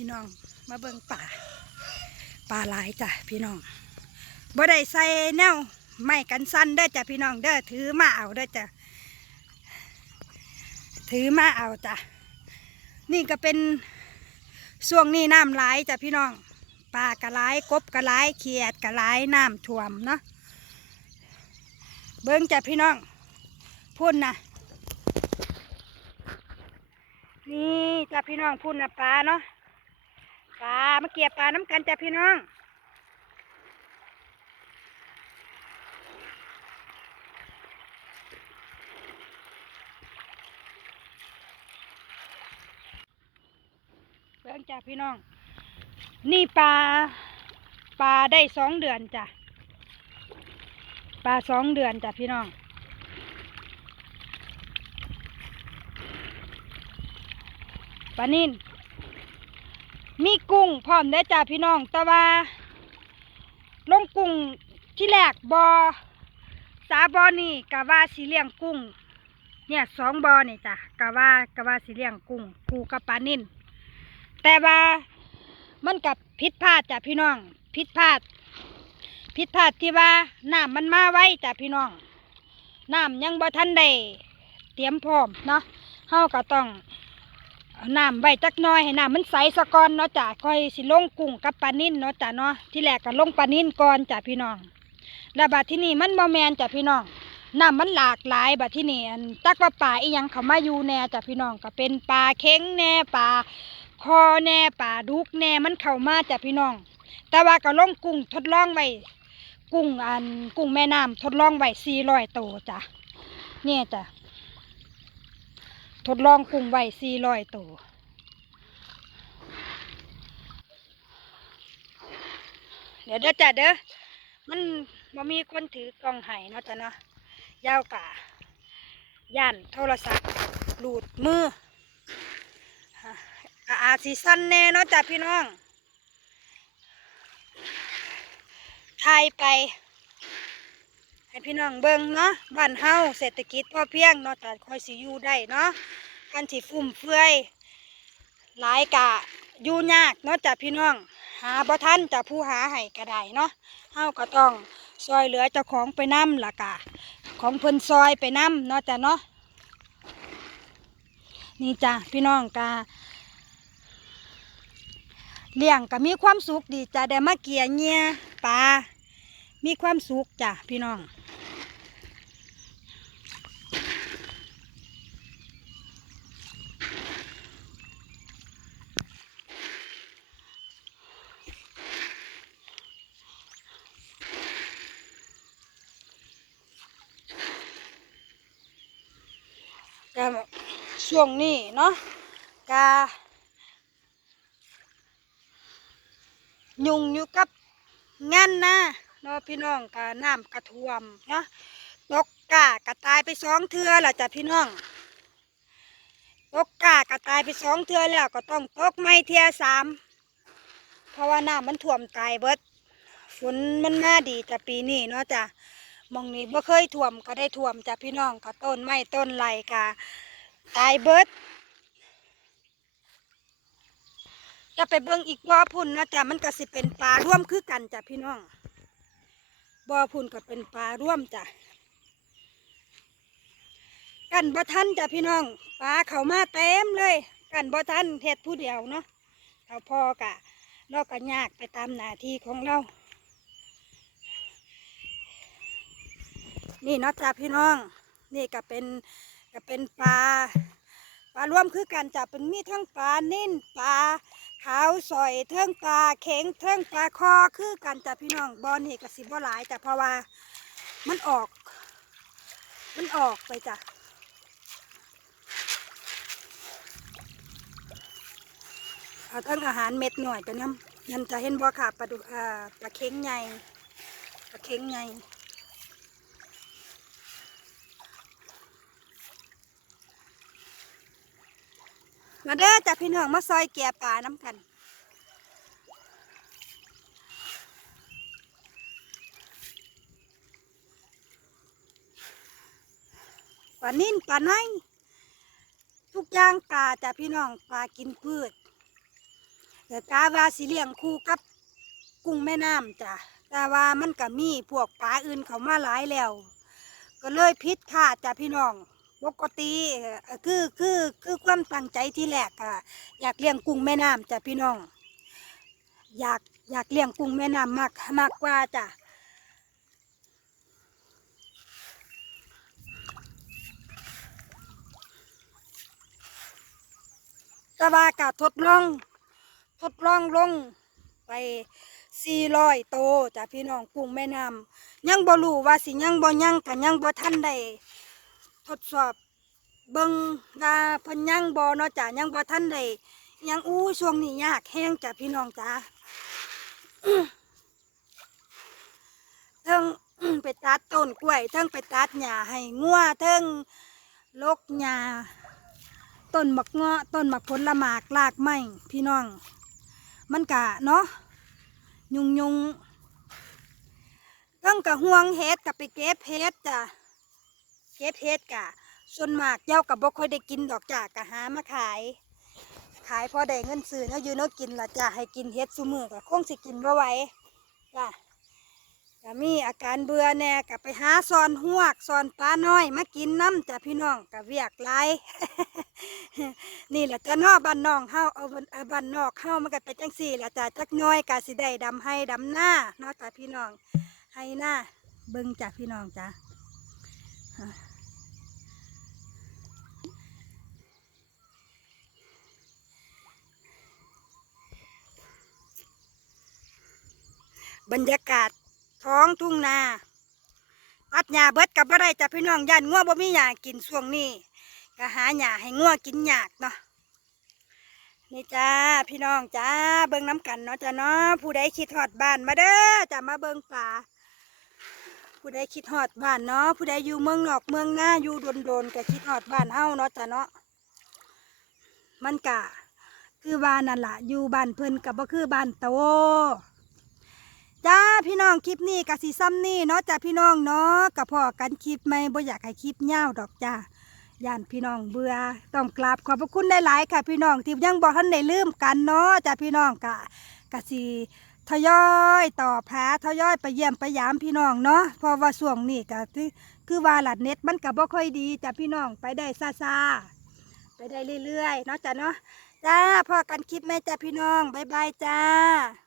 พี่น้องมาเบิ่งป่าป่าหลายจ้ะพี่น้องบ่ได้ใส่แนวไม่กันสั้นเด้อจ้ะพี่น้องเด้อถือมาเอาเด้อจ้ะถือมาเอาจ้ะนี่ก็เป็นช่วงนี้น้ำหลายจ้ะพี่น้องปลากระหลายกบกระหลายเขียดกระหลายน้ำท่วมเนาะเบิ่งจ้ะพี่น้องพุ่นนะนี่จ้ะพี่น้องพุ่นนะปลาเนาะ ปลามาเกียบปลาน้ำกันจ้ะพี่น้องเบิ่งจ้ะพี่น้อง นี่ปลาปลาได้สองเดือนจ้ะปลาสองเดือนจ้ะพี่น้องปลานิน มีกุ้งพร้อมได้จ้าพี่น้องแต่ว่าลงกุ้งที่แรกบอสาบอนี่กะว่าสีเลี้ยงกุ้ง เนี่ยสองบอนี่จ้ะกะว่ากะว่าสีเลี้ยงกุ้งปูกับปลานิ่นแต่ว่ามันกับผิดพลาดจ้ะพี่น้องผิดพลาดผิดพลาดที่ว่าน้ำมันมาไว้จ้ะพี่น้องน้ำยังบ่ทันได้เตรียมพร้อมเนาะเฮาก็ต้อง เอาน้ำไว้จักน้อยให้น้ำมันใสสะก่อนเนาะจ้ะค่อยสิลงกุ้งกับปลานิ่นเนาะจ้ะเนาะที่แรกก็ลงปลานิ่นก่อนจ้ะพี่น้องแล้วบัดที่นี่มันบ่แมนจ้ะพี่น้องน้ำมันหลากหลายบัดที่นี่อันตักว่าปลาอีหยังเขามาอยู่แน่จ้ะพี่น้องก็เป็นปลาเค็งแน่ปลาคอแน่ปลาดุกแน่มันเข้ามาจ้ะพี่น้อง แต่ว่าก็ลงกุ้งทดลองไว้กุ้งอันกุ้งแม่น้ำทดลองไว้400ตัวจ้ะเนี่ยจ้ะ ทดลองกุ้งไว้สี่ร้อยตัวเดี๋ยวเด้อจ้ะเด้อมันบ่มีคนถือกล้องไห้เนาะจ้ะเนาะยาวกะย่านโทรศัพท์หลุดมืออาสีสั้นแน่เนาะจ้ะพี่น้องถ่ายไป ให้พี่น้องเบิ่งเนาะบ้านเฮาเศรษฐกิจพอเพียงเนาะแต่คอยสิอยู่ได้เนาะกันสิฟุ่มเฟือยหลายกะอยู่ยากเนาะจ้ะพี่น้อง หาบ่ทันจะผู้หาให้ก็ได้เนาะเฮาก็ต้องซอยเหลือเจ้าของไปนำล่ะกะของเพิ่นซอยไปนำเนาะจ้ะเนาะนี่จ้ะพี่น้องกะเลี้ยงก็มีความสุขดีจ้ะได้มาเกี่ยเงี้ยปลามีความสุขจ้ะพี่น้อง ก็ช่วงนี้เนาะกายุ่งอยู่กับงานนะเนาะพี่น้องกาน้ำกระท่วมเนาะตกกากระตายไปสองเทือแล้วจ้ะพี่น้องตกกากระตายไปสองเทือแล้วก็ต้องตกไม่เทียสามเพราะว่าน้ำมันท่วมตายเบิดฝนมันมาดีจ้ะปีนี้เนาะจ้ะ มองนี้บ่เคยท่วมก็ได้ท่วมจ้ะพี่น้องก็ต้นไม้ต้นไหลกะตายเบิดจะไปเบิ่งอีกบ่อพุ่นนะจ้ะมันก็สิเป็นปลาร่วมคือกันจ้ะพี่น้องบ่อพุ่นก็เป็นปลาร่วมจ้ะกันบ่ทันจ้ะพี่น้องปลาเขามาเต็มเลย กันบ่ทันเฮ็ดผู้เดียวเนาะเขาพอกะเราก็ยากไปตามหน้าที่ของเรา นี่เนาะจ้าพี่น้อง นี่ก็เป็นก็เป็นปลาปลาร่วมคือกันจ้ะเป็นมีทั้งปลานิ่นปลาขาวสอยเทิงปลาเข็งเทิงปลาคอคือกันจ้ะพี่น้องบอลนี่ก็สิบ่หลายจ้ะเพราะว่ามันออก มันออกไปจ้ะเอาทั้งอาหารเม็ดหน่อยไปน้ำยันจะเห็นบ่ค่ะปลาดุอ่าปลาเข็งใหญ่ปลาเข็งใหญ่ มาเด้อจ้ะพี่น้องมาซอยแก่ปลาน้ำกัน ปลานิ่นปลาไนทุกอย่างปลาจ้ะพี่น้องปลากินพืชแต่กาวาสิเลี้ยงคู่กับกุ้งแม่น้ำจ้ะแต่ว่ามันก็มีพวกปลาอื่นเขามาหลายแล้ว ก็เลยพิษค่ะจ้ะพี่น้อง ปกติคือคือคือความตั้งใจที่แรกอะอยากเลี้ยงกุ้งแม่น้ำจ้ะพี่น้อง อยากอยากเลี้ยงกุ้งแม่น้ำมากมากกว่าจ้ะแต่ว่ากะทดลอง ทดลองลงไป400โตจ้ะพี่น้องกุ้งแม่น้ำยังบ่รู้ว่าสิยังบ่ยังก็ยังบ่ทันได้ ทดสอบเบิ่งว่าเพิ่นยังบ่เนาะจ้ะยังบ่ทันได้ยังอู้ช่วงนี้ยากแฮงจ้ะพี่น้องจ้ะเทิงไปตัดต้นกล้วยเทิงไปตัดหญ้าให้งัวเทิงลกหญ้าต้นมักเงาะต้นมักผลละหมากลากไม้พี่น้อง มันกะเนาะยุงยุงตั้งกะห่วงเฮ็ดกับไปเก็บเฮ็ดจ้ะ เก็บเฮ็ดกะ ส่วนมากเจ้ากับบ่ค่อยได้กินดอกจ้ะกะหามาขาย ขายพอได้เงินซื้อเนาะอยู่เนากินละจ้ะให้กินเฮ็ดซุมือก็คงสิกินบ่ไหวจ้ะก็มีอาการเบื่อแน่ก็ไปหาซอนหวกซอนปลาน้อย มากินน้ำจ้ะพี่น้องก็เวียกหลนี่แหละจ้ะนอบ้านน้องเฮาเอาบ้านเอาบ้านนอกเฮามันก็เป็นจังซี่หละจ้ะจักหน้อยก็สิได้ดำให้ดำหน้าเนาะจ้ะพี่น้องให้หน้าเบิ่งจ้ะพี่น้องจ้ะ บรรยากาศท้องทุ่งนาปัดหญ้าเบิดกับบ่ได้จ้ะพี่น้องย่านงัวบ่มีหญ้ากินช่วงนี้ก็หาหญ้าให้งัวกินยากเนาะนี่จ้าพี่น้องจ้าเบิ่งน้ำกันเนาะจ้าเนาะผู้ใดคิดฮอดบ้านมาเด้อจ้ามาเบิ่งป่า ผู้ใดคิดฮอดบ้านเนาะผู้ใดอยู่เมืองนอกเมืองหน้าอยู่โดนๆก็คิดฮอดบ้านเฮาเนาะจ้าเนาะมันกะคือบ้านนั่นละอยู่บ้านเพิ่นกับบ่คือบ้านโตจ้าพี่น้องคลิปนี้กะสิซ้ำนี่เนาะจ้าพี่น้องเนาะกะพอกันคลิปไหมบ่อยากให้คลิปยาวดอกจ้าย่านพี่น้องเบื่อต้องกราบขอบพระคุณหลายๆค่ะพี่น้องที่ยังบอกท่านได้ลืมกันเนาะจ้ะพี่น้องกะกะสี ทยอยต่อแผลทยอยไปเยี่ยมไปยามพี่น้องเนาะเพราะว่าช่วงนี้ก็คือคือว่าหลัดเน็ตมันก็บ่ค่อยดีจ้ะพี่น้องไปได้ซาซาไปได้เรื่อยๆเนาะจ้ะเนาะจ้าพอกันคลิปไหมจ้ะพี่น้องบายบายจ้า